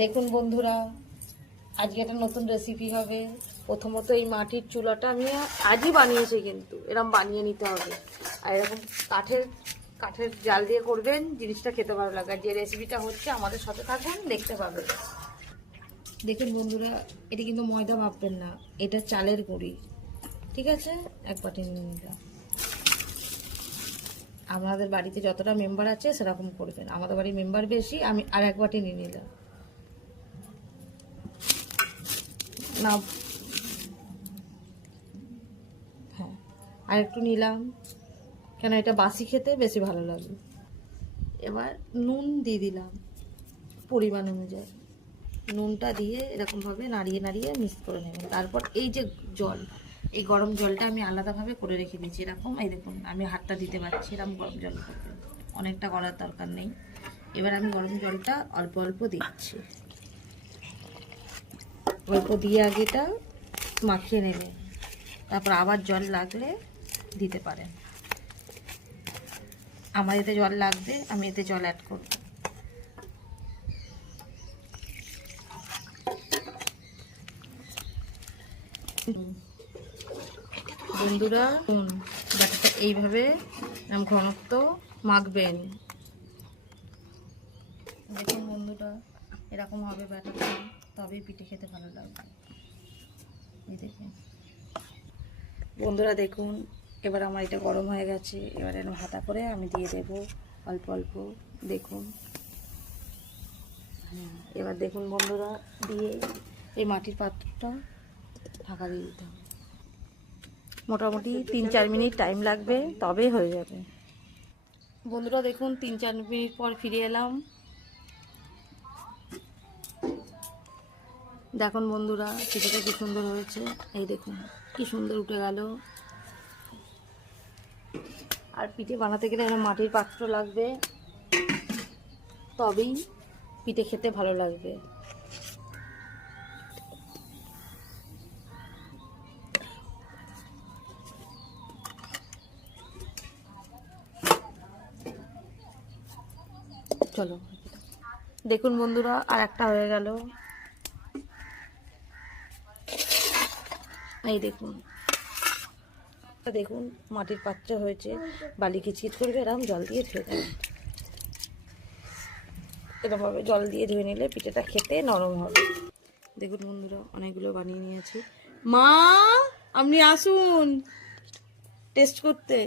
দেখুন বন্ধুরা, আজকে একটা নতুন রেসিপি হবে। প্রথমত এই মাটির চুলাটা আমি আজই বানিয়েছি, কিন্তু এরকম বানিয়ে নিতে হবে। আর এরকম কাঠের জাল দিয়ে করবেন, জিনিসটা খেতে ভালো লাগে। আর যে রেসিপিটা হচ্ছে আমাদের সাথে থাকুন, দেখতে পাবেন। দেখুন বন্ধুরা, এটা কিন্তু ময়দা ভাববেন না, এটা চালের গুঁড়ি। ঠিক আছে, এক বাটি নিয়ে নিলাম। আমাদের বাড়িতে যতটা মেম্বার আছে সেরকম করবেন। আমাদের বাড়ির মেম্বার বেশি, আমি আর এক বাটি নিয়ে নিলাম। না, হ্যাঁ, আর একটু নিলাম, কেন এটা বাসি খেতে বেশি ভালো লাগে। এবার নুন দিয়ে দিলাম পরিমাণ অনুযায়ী। নুনটা দিয়ে এরকমভাবে নাড়িয়ে নাড়িয়ে মিক্স করে নেবেন। তারপর এই যে জল, এই গরম জলটা আমি আলাদাভাবে করে রেখে দিয়েছি। এরকম, এই দেখুন আমি হাতটা দিতে পারছি, এরকম গরম জল করবেন, অনেকটা করার দরকার নেই। এবার আমি গরম জলটা অল্প অল্প দিচ্ছি, অল্প দিয়ে আগেটা মাখিয়ে নেবেন। তারপর আবার জল লাগলে দিতে পারেন। আমার এতে জল লাগবে, আমি এতে জল অ্যাড করব। বন্ধুরা, ব্যাটারটা এইভাবে ঘনত্ব মাখবেন। দেখুন বন্ধুরা, এরকম হবে ব্যাটারটা, তবেই পিঠে খেতে ভালো লাগবে। এই দেখুন বন্ধুরা, দেখুন এবার আমার এটা গরম হয়ে গেছে। এবার এরকম হাতা করে আমি দিয়ে দেবো অল্প অল্প। দেখুন, হ্যাঁ, এবার দেখুন বন্ধুরা, দিয়ে এই মাটির পাত্রটা ঢাকা দিয়ে দিতে হবে। মোটামুটি 3-4 মিনিট টাইম লাগবে, তবে হয়ে যাবে। বন্ধুরা দেখুন, 3-4 মিনিট পর ফিরে এলাম। দেখুন বন্ধুরা, পিঠেটা কি সুন্দর হয়েছে। এই দেখুন কি সুন্দর উঠে গেল। আর পিঠে বানাতে গেলে এরকম মাটির পাত্র লাগবে, তবেই পিঠে খেতে ভালো লাগবে। চলো দেখুন বন্ধুরা, আর একটা হয়ে গেল। এই দেখুন, দেখুন মাটির পাত্র হয়েছে। বালি কিচকিচ করবে, এরকম জল দিয়ে ধুয়ে দেবেন। এরকমভাবে জল দিয়ে ধুয়ে নিলে পিঠেটা খেতে নরম হবে। দেখুন বন্ধুরা, অনেকগুলো বানিয়ে নিয়েছি। মা, আপনি আসুন টেস্ট করতে।